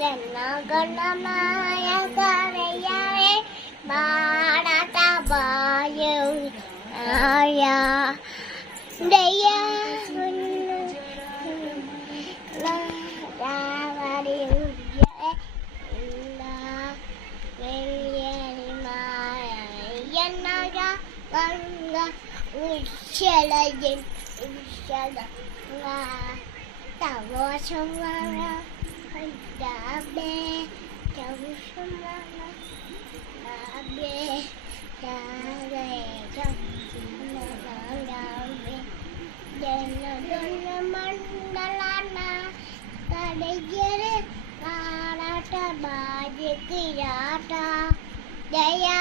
ജനഗണമായ കരയായ മാടതവായു ആയ ദയ ഉച്ചലയിൽ മണ്ഡലന കടയര് കാളട്ട ബാജ ജയ